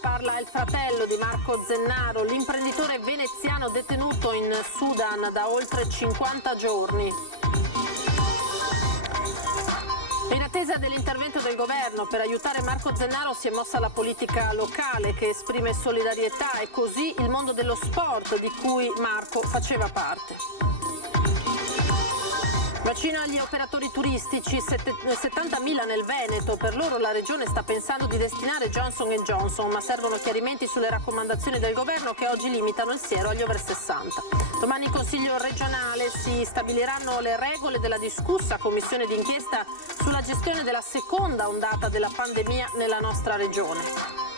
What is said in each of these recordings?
parla il fratello di Marco Zennaro, l'imprenditore veneziano detenuto in Sudan da oltre 50 giorni. In attesa dell'intervento del governo per aiutare Marco Zennaro si è mossa la politica locale che esprime solidarietà e così il mondo dello sport di cui Marco faceva parte. Vaccino agli operatori turistici, 70.000 nel Veneto, per loro la regione sta pensando di destinare Johnson & Johnson, ma servono chiarimenti sulle raccomandazioni del governo che oggi limitano il siero agli over 60. Domani in Consiglio regionale si stabiliranno le regole della discussa commissione d'inchiesta sulla gestione della seconda ondata della pandemia nella nostra regione.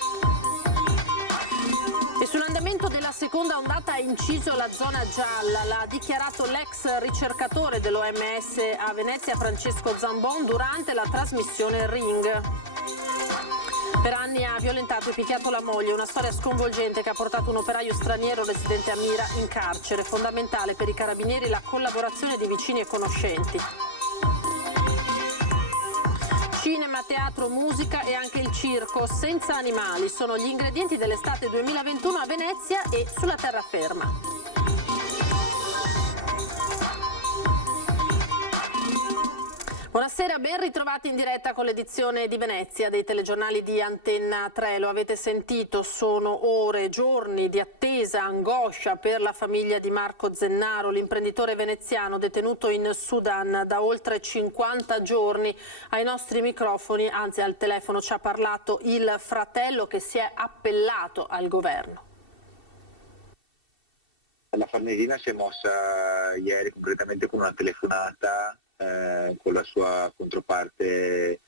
E sull'andamento della seconda ondata ha inciso la zona gialla, l'ha dichiarato l'ex ricercatore dell'OMS a Venezia Francesco Zambon durante la trasmissione Ring. Per anni ha violentato e picchiato la moglie, una storia sconvolgente che ha portato un operaio straniero residente a Mira in carcere. Fondamentale per i carabinieri la collaborazione di vicini e conoscenti. Cinema, teatro, musica e anche il circo senza animali sono gli ingredienti dell'estate 2021 a Venezia e sulla terraferma. Buonasera, ben ritrovati in diretta con l'edizione di Venezia dei telegiornali di Antenna 3. Lo avete sentito, sono ore, giorni di attesa, angoscia per la famiglia di Marco Zennaro, l'imprenditore veneziano detenuto in Sudan da oltre 50 giorni. Ai nostri microfoni, anzi al telefono, ci ha parlato il fratello che si è appellato al governo. La famiglia si è mossa ieri concretamente con una telefonata con la sua controparte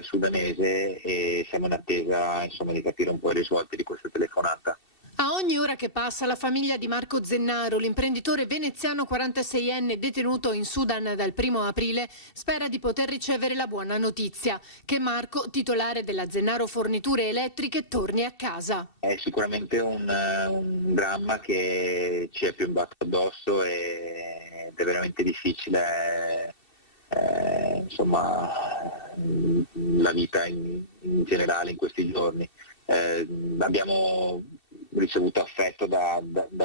sudanese e siamo in attesa di capire un po' i risvolti di questa telefonata. A ogni ora che passa la famiglia di Marco Zennaro, l'imprenditore veneziano 46enne detenuto in Sudan dal 1° aprile, spera di poter ricevere la buona notizia, che Marco, titolare della Zennaro Forniture Elettriche, torni a casa. È sicuramente un dramma che ci è piombato addosso ed è veramente difficile la vita in generale in questi giorni. Abbiamo ricevuto affetto da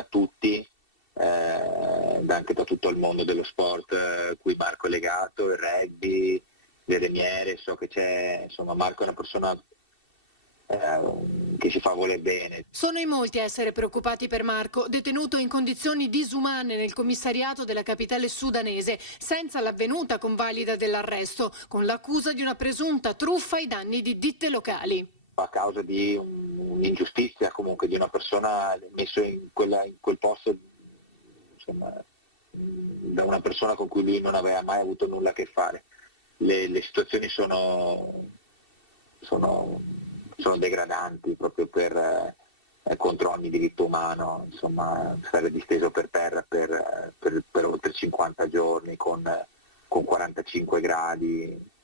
tutti, anche da tutto il mondo dello sport cui Marco è legato, il rugby, le lemiere, so che c'è, Marco è una persona che si fa voler bene. Sono in molti a essere preoccupati per Marco, detenuto in condizioni disumane nel commissariato della capitale sudanese, senza l'avvenuta convalida dell'arresto, con l'accusa di una presunta truffa ai danni di ditte locali. A causa di un'ingiustizia comunque di una persona messo in quel posto, da una persona con cui lui non aveva mai avuto nulla a che fare. Le situazioni sono degradanti proprio contro ogni diritto umano, stare disteso per terra per oltre 50 giorni con 45 gradi,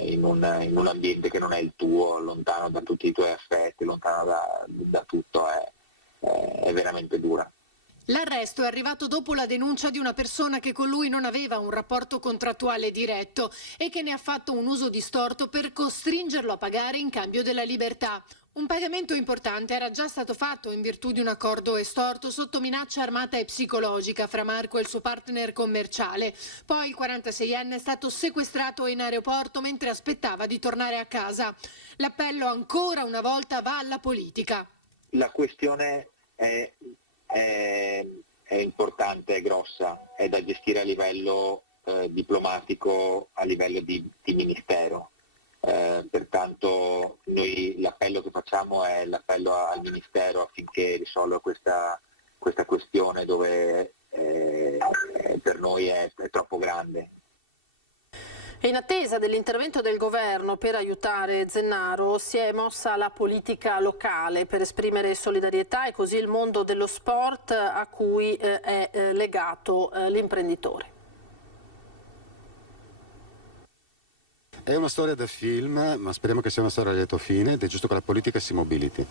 in un ambiente che non è il tuo, lontano da tutti i tuoi affetti, lontano da tutto, è veramente dura. L'arresto è arrivato dopo la denuncia di una persona che con lui non aveva un rapporto contrattuale diretto e che ne ha fatto un uso distorto per costringerlo a pagare in cambio della libertà. Un pagamento importante era già stato fatto in virtù di un accordo estorto sotto minaccia armata e psicologica fra Marco e il suo partner commerciale. Poi il 46enne è stato sequestrato in aeroporto mentre aspettava di tornare a casa. L'appello ancora una volta va alla politica. La questione è importante, è grossa, è da gestire a livello diplomatico, a livello di ministero. Pertanto noi l'appello che facciamo è l'appello al Ministero affinché risolva questa questione dove per noi è troppo grande. In attesa dell'intervento del governo per aiutare Zennaro si è mossa la politica locale per esprimere solidarietà e così il mondo dello sport a cui è legato l'imprenditore. È una storia da film, ma speriamo che sia una storia a lieto fine ed è giusto che la politica si mobiliti.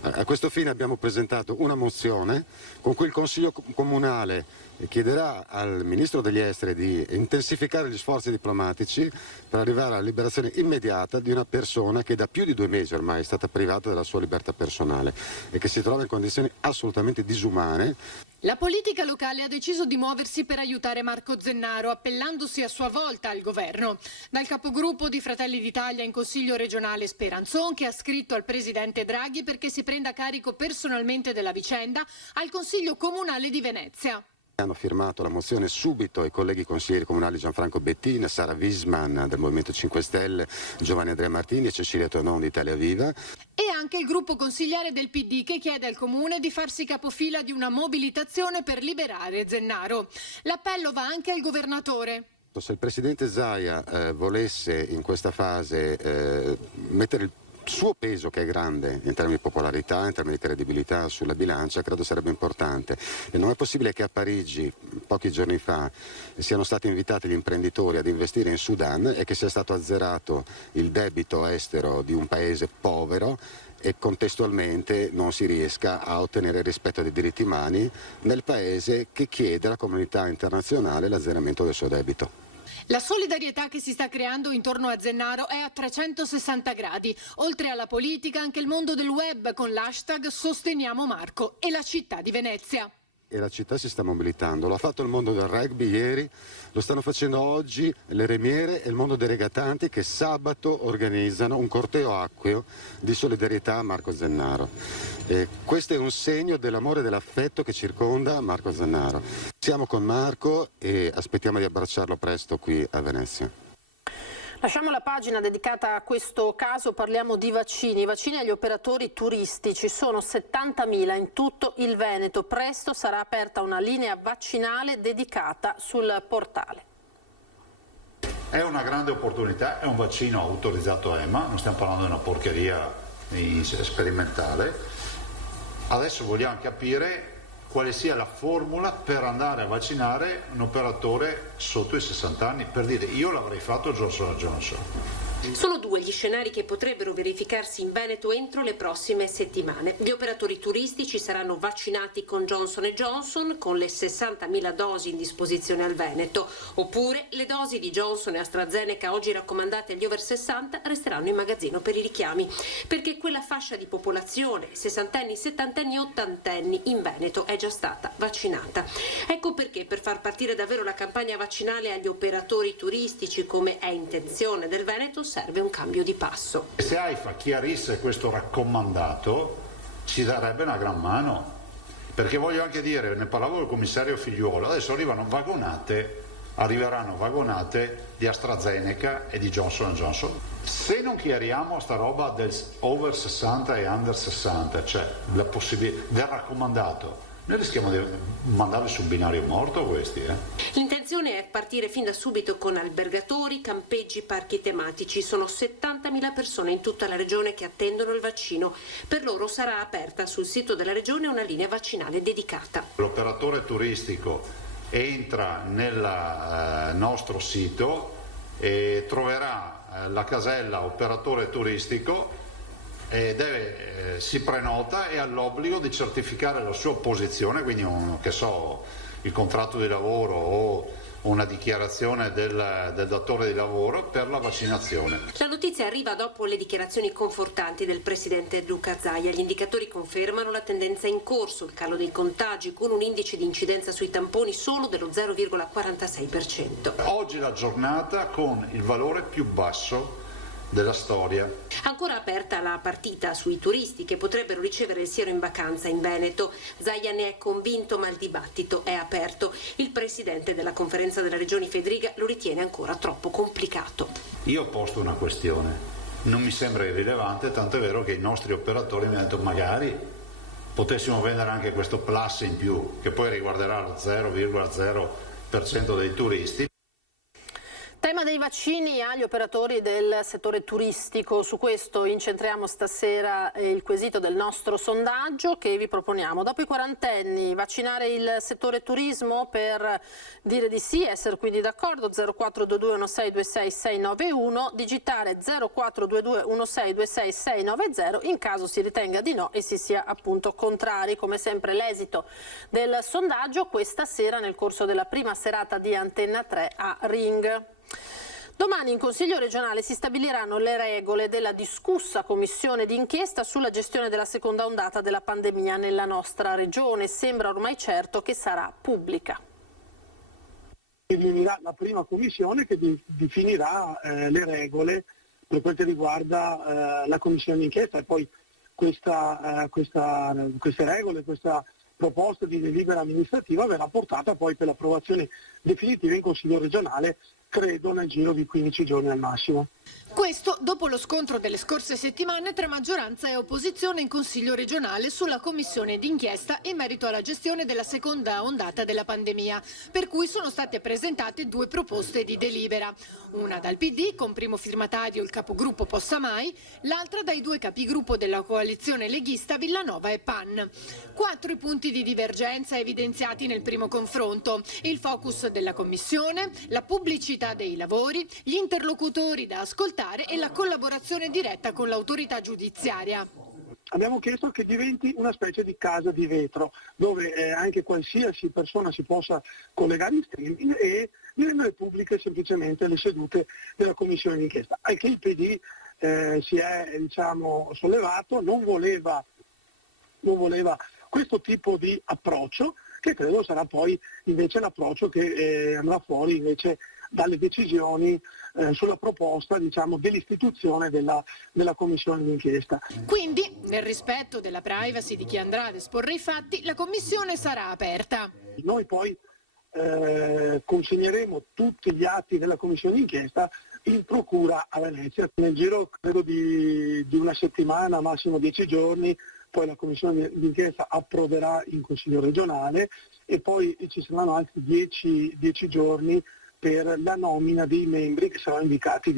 A questo fine abbiamo presentato una mozione con cui il Consiglio Comunale chiederà al Ministro degli Esteri di intensificare gli sforzi diplomatici per arrivare alla liberazione immediata di una persona che da più di 2 mesi ormai è stata privata della sua libertà personale e che si trova in condizioni assolutamente disumane. La politica locale ha deciso di muoversi per aiutare Marco Zennaro, appellandosi a sua volta al governo. Dal capogruppo di Fratelli d'Italia in Consiglio regionale Speranzon, che ha scritto al presidente Draghi perché si prenda carico personalmente della vicenda, al Consiglio Comunale di Venezia. Hanno firmato la mozione subito i colleghi consiglieri comunali Gianfranco Bettina, Sara Wiesmann del Movimento 5 Stelle, Giovanni Andrea Martini e Cecilia Tonon di Italia Viva. E anche il gruppo consigliare del PD che chiede al Comune di farsi capofila di una mobilitazione per liberare Zennaro. L'appello va anche al governatore. Se il presidente Zaia volesse in questa fase mettere il suo peso, che è grande in termini di popolarità, in termini di credibilità sulla bilancia, credo sarebbe importante. E non è possibile che a Parigi, pochi giorni fa, siano stati invitati gli imprenditori ad investire in Sudan e che sia stato azzerato il debito estero di un paese povero e contestualmente non si riesca a ottenere il rispetto dei diritti umani nel paese che chiede alla comunità internazionale l'azzeramento del suo debito. La solidarietà che si sta creando intorno a Zennaro è a 360 gradi. Oltre alla politica, anche il mondo del web con l'hashtag Sosteniamo Marco e la città di Venezia. E la città si sta mobilitando, l'ha fatto il mondo del rugby ieri, lo stanno facendo oggi le remiere e il mondo dei regattanti che sabato organizzano un corteo acqueo di solidarietà a Marco Zennaro. E questo è un segno dell'amore e dell'affetto che circonda Marco Zennaro. Siamo con Marco e aspettiamo di abbracciarlo presto qui a Venezia. Lasciamo la pagina dedicata a questo caso, parliamo di vaccini. I vaccini agli operatori turistici sono 70.000 in tutto il Veneto. Presto sarà aperta una linea vaccinale dedicata sul portale. È una grande opportunità, è un vaccino autorizzato EMA, non stiamo parlando di una porcheria sperimentale. Adesso vogliamo capire quale sia la formula per andare a vaccinare un operatore sotto i 60 anni. Per dire, io l'avrei fatto Johnson & Johnson. Sono 2 gli scenari che potrebbero verificarsi in Veneto entro le prossime settimane. Gli operatori turistici saranno vaccinati con Johnson & Johnson con le 60.000 dosi in disposizione al Veneto, oppure le dosi di Johnson e AstraZeneca oggi raccomandate agli over 60 resteranno in magazzino per i richiami, perché quella fascia di popolazione, 60enni, 70enni, 80enni, in Veneto è già stata vaccinata. Ecco perché per far partire davvero la campagna vaccinale agli operatori turistici, come è intenzione del Veneto, serve un cambio di passo. Se AIFA chiarisse questo raccomandato ci darebbe una gran mano, perché voglio anche dire, ne parlavo col commissario Figliuolo, adesso arriveranno vagonate di AstraZeneca e di Johnson & Johnson. Se non chiariamo sta roba del over 60 e under 60, cioè la possibilità del raccomandato, noi rischiamo di mandarli su un binario morto questi. L'intenzione è partire fin da subito con albergatori, campeggi, parchi tematici. Sono 70.000 persone in tutta la regione che attendono il vaccino. Per loro sarà aperta sul sito della regione una linea vaccinale dedicata. L'operatore turistico entra nel nostro sito e troverà la casella operatore turistico e si prenota e ha l'obbligo di certificare la sua posizione, quindi il contratto di lavoro o una dichiarazione del datore di lavoro per la vaccinazione. La notizia arriva dopo le dichiarazioni confortanti del presidente Luca Zaia. Gli indicatori confermano la tendenza in corso, il calo dei contagi con un indice di incidenza sui tamponi solo dello 0,46%. Oggi la giornata con il valore più basso della storia. Ancora aperta la partita sui turisti che potrebbero ricevere il siero in vacanza in Veneto. Zaia ne è convinto, ma il dibattito è aperto. Il presidente della conferenza delle regioni Fedriga lo ritiene ancora troppo complicato. Io ho posto una questione, non mi sembra irrilevante, tanto è vero che i nostri operatori mi hanno detto magari potessimo vendere anche questo plus in più, che poi riguarderà lo 0,0% dei turisti. Tema dei vaccini agli operatori del settore turistico. Su questo incentriamo stasera il quesito del nostro sondaggio che vi proponiamo. Dopo i quarantenni, vaccinare il settore turismo? Per dire di sì, essere quindi d'accordo, 0422 1626 691, digitare 0422 1626 690 in caso si ritenga di no e si sia appunto contrari. Come sempre l'esito del sondaggio questa sera nel corso della prima serata di Antenna 3 a Ring. Domani in Consiglio regionale si stabiliranno le regole della discussa commissione d'inchiesta sulla gestione della seconda ondata della pandemia nella nostra regione. Sembra ormai certo che sarà pubblica. Definirà la prima commissione che definirà le regole per quel che riguarda la commissione d'inchiesta e poi queste regole, questa proposta di delibera amministrativa verrà portata poi per l'approvazione definitiva in Consiglio regionale, credo nel giro di 15 giorni al massimo. Questo dopo lo scontro delle scorse settimane tra maggioranza e opposizione in Consiglio regionale sulla commissione d'inchiesta in merito alla gestione della seconda ondata della pandemia, per cui sono state presentate due proposte di delibera. Una dal PD, con primo firmatario il capogruppo Possamai, l'altra dai due capigruppo della coalizione leghista Villanova e Pan. 4 i punti di divergenza evidenziati nel primo confronto: il focus della commissione, la pubblicità dei lavori, gli interlocutori da ascoltare e la collaborazione diretta con l'autorità giudiziaria. Abbiamo chiesto che diventi una specie di casa di vetro dove anche qualsiasi persona si possa collegare in streaming e di rendere pubbliche semplicemente le sedute della commissione d'inchiesta. Anche il PD si è sollevato, non voleva questo tipo di approccio, che credo sarà poi invece l'approccio che andrà fuori invece dalle decisioni sulla proposta dell'istituzione della commissione d'inchiesta. Quindi, nel rispetto della privacy di chi andrà ad esporre i fatti, la commissione sarà aperta. Noi poi consegneremo tutti gli atti della commissione d'inchiesta in procura a Venezia. Nel giro credo di una settimana, massimo 10 giorni, poi la commissione d'inchiesta approverà in Consiglio regionale e poi ci saranno altri 10 giorni per la nomina dei membri che saranno indicati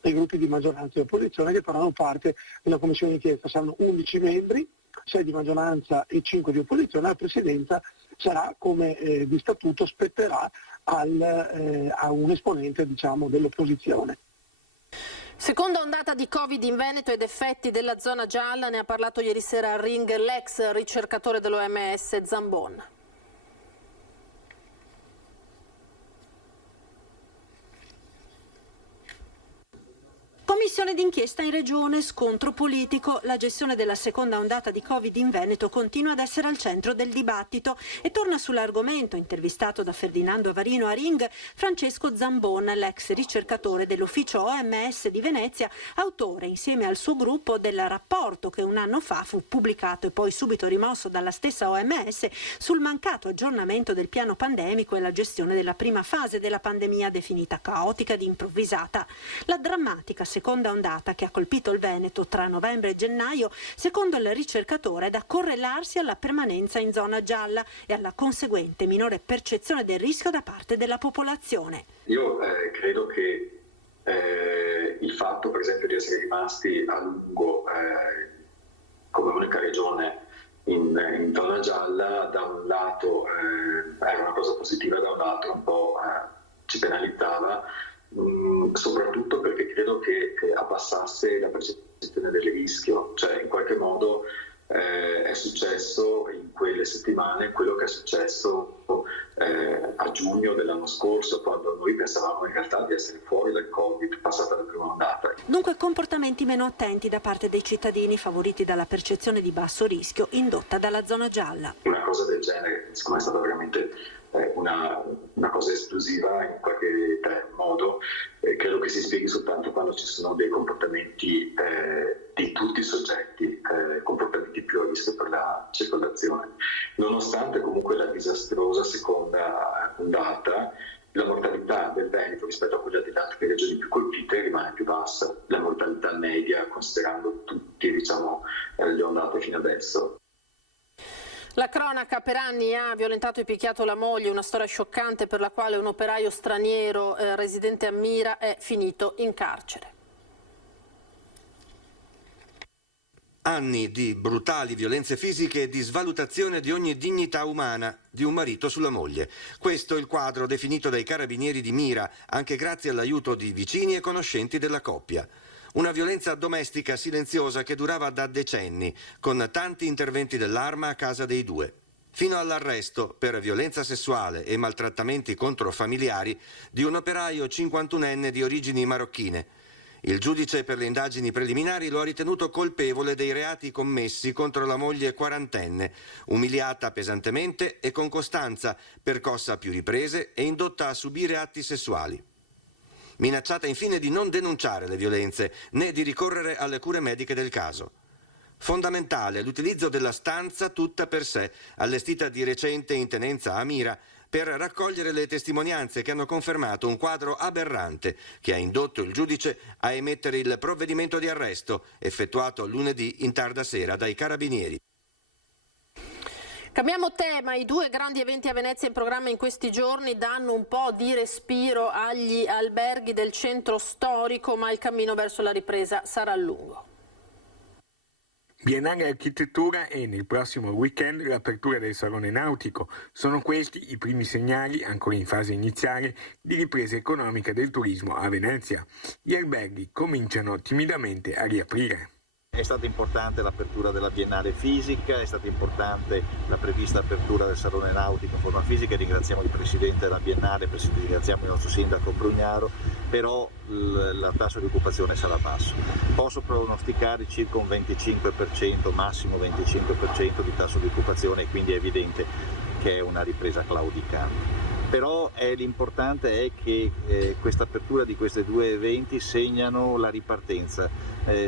dai gruppi di maggioranza e opposizione che faranno parte della commissione d'inchiesta. Saranno 11 membri, 6 di maggioranza e 5 di opposizione. La presidenza sarà, come di statuto, spetterà a un esponente dell'opposizione. Seconda ondata di Covid in Veneto ed effetti della zona gialla, ne ha parlato ieri sera a Ring l'ex ricercatore dell'OMS Zambon. Commissione d'inchiesta in regione, scontro politico. La gestione della seconda ondata di Covid in Veneto continua ad essere al centro del dibattito e torna sull'argomento, intervistato da Ferdinando Avarino a Ring, Francesco Zambon, l'ex ricercatore dell'ufficio OMS di Venezia, autore insieme al suo gruppo del rapporto che un anno fa fu pubblicato e poi subito rimosso dalla stessa OMS sul mancato aggiornamento del piano pandemico e la gestione della prima fase della pandemia definita caotica ed improvvisata. La drammatica seconda ondata che ha colpito il Veneto tra novembre e gennaio, secondo il ricercatore, è da correlarsi alla permanenza in zona gialla e alla conseguente minore percezione del rischio da parte della popolazione. Io credo che il fatto, per esempio, di essere rimasti a lungo come unica regione in zona gialla, da un lato era una cosa positiva, da un lato un po' ci penalizzava, soprattutto perché credo che abbassasse la percezione del rischio, cioè in qualche modo è successo in quelle settimane quello che è successo a giugno dell'anno scorso, quando noi pensavamo in realtà di essere fuori dal Covid, passata la prima ondata. Dunque comportamenti meno attenti da parte dei cittadini, favoriti dalla percezione di basso rischio indotta dalla zona gialla. Una cosa del genere, siccome è stata veramente una cosa esplosiva in qualche modo, credo che si spieghi soltanto quando ci sono dei comportamenti di tutti i soggetti, comportamenti più a rischio per la circolazione. Nonostante comunque la disastrosa seconda ondata, la mortalità del Veneto rispetto a quella delle altre regioni più colpite rimane più bassa, la mortalità media considerando tutte le ondate fino adesso. La cronaca: per anni ha violentato e picchiato la moglie, una storia scioccante per la quale un operaio straniero residente a Mira è finito in carcere. Anni di brutali violenze fisiche e di svalutazione di ogni dignità umana di un marito sulla moglie. Questo è il quadro definito dai carabinieri di Mira, anche grazie all'aiuto di vicini e conoscenti della coppia. Una violenza domestica silenziosa che durava da decenni, con tanti interventi dell'arma a casa dei due. Fino all'arresto per violenza sessuale e maltrattamenti contro familiari di un operaio 51enne di origini marocchine. Il giudice per le indagini preliminari lo ha ritenuto colpevole dei reati commessi contro la moglie 40enne, umiliata pesantemente e con costanza, percossa a più riprese e indotta a subire atti sessuali. Minacciata infine di non denunciare le violenze né di ricorrere alle cure mediche del caso. Fondamentale l'utilizzo della stanza tutta per sé, allestita di recente in tenenza a Mira, per raccogliere le testimonianze che hanno confermato un quadro aberrante che ha indotto il giudice a emettere il provvedimento di arresto, effettuato lunedì in tarda sera dai carabinieri. Cambiamo tema: i 2 grandi eventi a Venezia in programma in questi giorni danno un po' di respiro agli alberghi del centro storico, ma il cammino verso la ripresa sarà lungo. Biennale Architettura e nel prossimo weekend l'apertura del Salone Nautico. Sono questi i primi segnali, ancora in fase iniziale, di ripresa economica del turismo a Venezia. Gli alberghi cominciano timidamente a riaprire. È stata importante l'apertura della Biennale Fisica, è stata importante la prevista apertura del Salone Nautico in forma fisica. Ringraziamo il Presidente della Biennale, ringraziamo il nostro Sindaco Brugnaro, però il tasso di occupazione sarà basso. Posso pronosticare circa un 25%, massimo 25% di tasso di occupazione, e quindi è evidente che è una ripresa claudicante. Però l'importante è che questa apertura di questi 2 eventi segnano la ripartenza,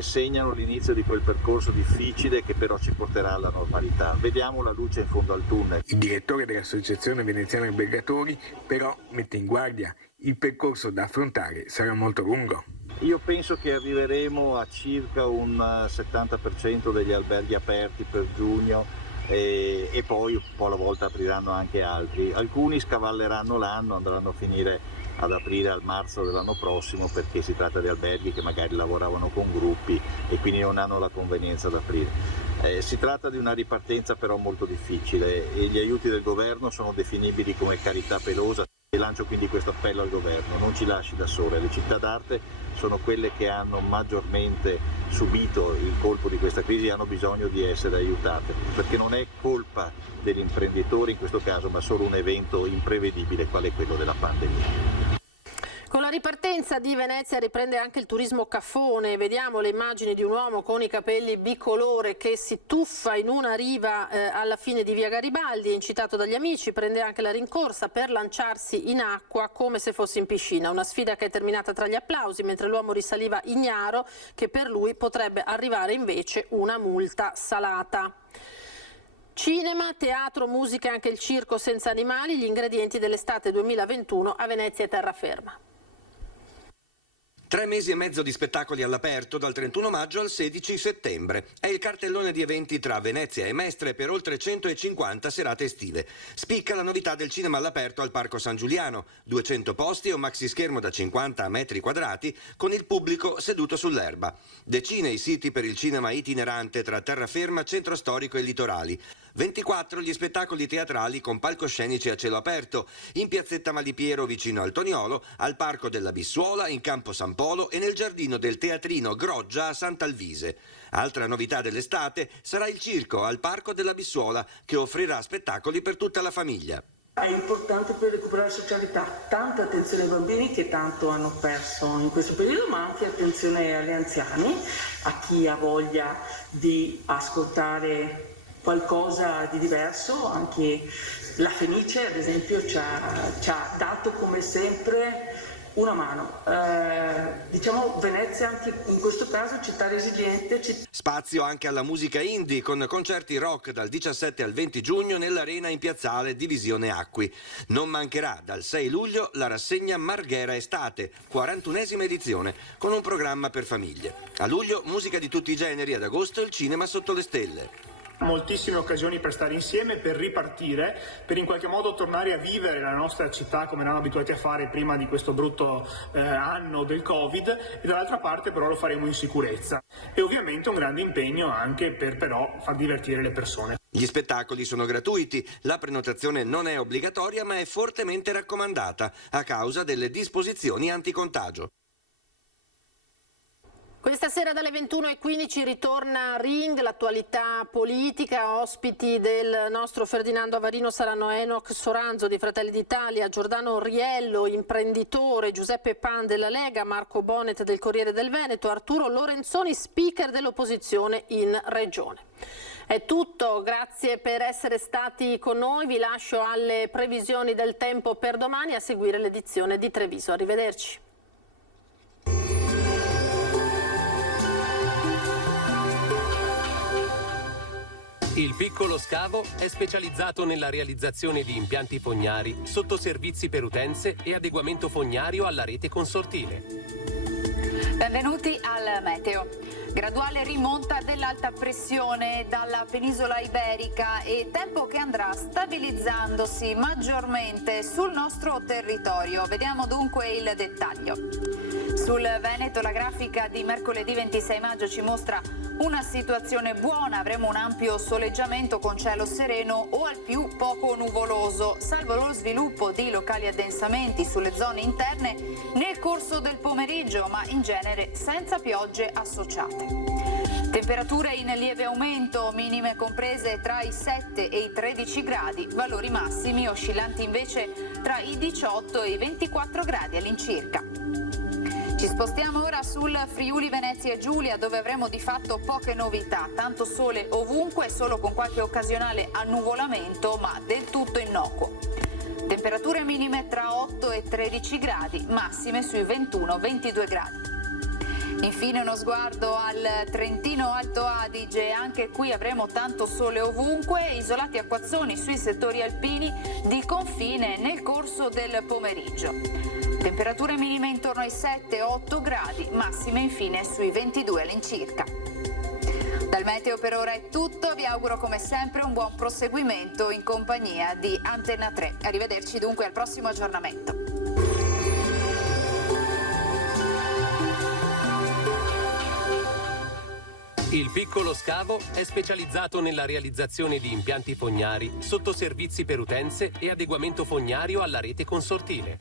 segnano l'inizio di quel percorso difficile che però ci porterà alla normalità. Vediamo la luce in fondo al tunnel. Il direttore dell'Associazione Veneziana Albergatori però mette in guardia: il percorso da affrontare sarà molto lungo. Io penso che arriveremo a circa un 70% degli alberghi aperti per giugno. E poi un po' alla volta apriranno anche altri. Alcuni scavalleranno l'anno, andranno a finire ad aprire al marzo dell'anno prossimo, perché si tratta di alberghi che magari lavoravano con gruppi e quindi non hanno la convenienza ad aprire. Si tratta di una ripartenza però molto difficile e gli aiuti del governo sono definibili come carità pelosa. E lancio quindi questo appello al governo: non ci lasci da sole. Le città d'arte sono quelle che hanno maggiormente subito il colpo di questa crisi e hanno bisogno di essere aiutate, perché non è colpa degli imprenditori in questo caso, ma solo un evento imprevedibile quale quello della pandemia. Con la ripartenza di Venezia riprende anche il turismo caffone. Vediamo le immagini di un uomo con i capelli bicolore che si tuffa in una riva alla fine di via Garibaldi, incitato dagli amici, prende anche la rincorsa per lanciarsi in acqua come se fosse in piscina. Una sfida che è terminata tra gli applausi, mentre l'uomo risaliva ignaro che per lui potrebbe arrivare invece una multa salata. Cinema, teatro, musica e anche il circo senza animali, gli ingredienti dell'estate 2021 a Venezia e terraferma. 3 mesi e mezzo di spettacoli all'aperto dal 31 maggio al 16 settembre. È il cartellone di eventi tra Venezia e Mestre per oltre 150 serate estive. Spicca la novità del cinema all'aperto al Parco San Giuliano. 200 posti e un maxischermo da 50 metri quadrati con il pubblico seduto sull'erba. Decine i siti per il cinema itinerante tra terraferma, centro storico e litorali. 24 gli spettacoli teatrali con palcoscenici a cielo aperto, in piazzetta Malipiero vicino al Toniolo, al Parco della Bissuola, in Campo San Polo e nel giardino del Teatrino Groggia a Sant'Alvise. Altra novità dell'estate sarà il circo al Parco della Bissuola, che offrirà spettacoli per tutta la famiglia. È importante per recuperare socialità, tanta attenzione ai bambini che tanto hanno perso in questo periodo, ma anche attenzione agli anziani, a chi ha voglia di ascoltare qualcosa di diverso. Anche la Fenice, ad esempio, ci ha dato come sempre una mano. Diciamo Venezia anche in questo caso città resiliente. Spazio anche alla musica indie con concerti rock dal 17 al 20 giugno nell'Arena in Piazzale Divisione Acqui. Non mancherà dal 6 luglio la rassegna Marghera Estate, 41esima edizione, con un programma per famiglie. A luglio musica di tutti i generi, ad agosto il cinema sotto le stelle. moltissime occasioni per stare insieme, per ripartire, per in qualche modo tornare a vivere la nostra città come eravamo abituati a fare prima di questo brutto anno del Covid, e dall'altra parte però lo faremo in sicurezza. E ovviamente un grande impegno anche per però far divertire le persone. Gli spettacoli sono gratuiti, la prenotazione non è obbligatoria ma è fortemente raccomandata a causa delle disposizioni anticontagio. Questa sera dalle 21:15 ritorna Ring, l'attualità politica. Ospiti del nostro Ferdinando Avarino saranno Enoch Soranzo di Fratelli d'Italia, Giordano Riello, imprenditore, Giuseppe Pan della Lega, Marco Bonet del Corriere del Veneto, Arturo Lorenzoni, speaker dell'opposizione in Regione. È tutto, grazie per essere stati con noi, vi lascio alle previsioni del tempo per domani, a seguire l'edizione di Treviso. Arrivederci. Il Piccolo Scavo è specializzato nella realizzazione di impianti fognari, sottoservizi per utenze e adeguamento fognario alla rete consortile. Benvenuti al meteo. Graduale rimonta dell'alta pressione dalla penisola iberica e tempo che andrà stabilizzandosi maggiormente sul nostro territorio. Vediamo dunque il dettaglio. Sul Veneto la grafica di mercoledì 26 maggio ci mostra una situazione buona, avremo un ampio soleggiamento con cielo sereno o al più poco nuvoloso, salvo lo sviluppo di locali addensamenti sulle zone interne nel corso del pomeriggio, ma in genere senza piogge associate. Temperature in lieve aumento, minime comprese tra i 7 e i 13 gradi, valori massimi oscillanti invece tra i 18 e i 24 gradi all'incirca. Ci spostiamo ora sul Friuli Venezia e Giulia, dove avremo di fatto poche novità, tanto sole ovunque, solo con qualche occasionale annuvolamento, ma del tutto innocuo. Temperature minime tra 8 e 13 gradi, massime sui 21-22 gradi. Infine uno sguardo al Trentino Alto Adige, anche qui avremo tanto sole ovunque, isolati acquazzoni sui settori alpini di confine nel corso del pomeriggio. Temperature minime intorno ai 7-8 gradi, massime infine sui 22 all'incirca. Dal meteo per ora è tutto, vi auguro come sempre un buon proseguimento in compagnia di Antenna 3. Arrivederci dunque al prossimo aggiornamento. Il Piccolo Scavo è specializzato nella realizzazione di impianti fognari, sottoservizi per utenze e adeguamento fognario alla rete consortile.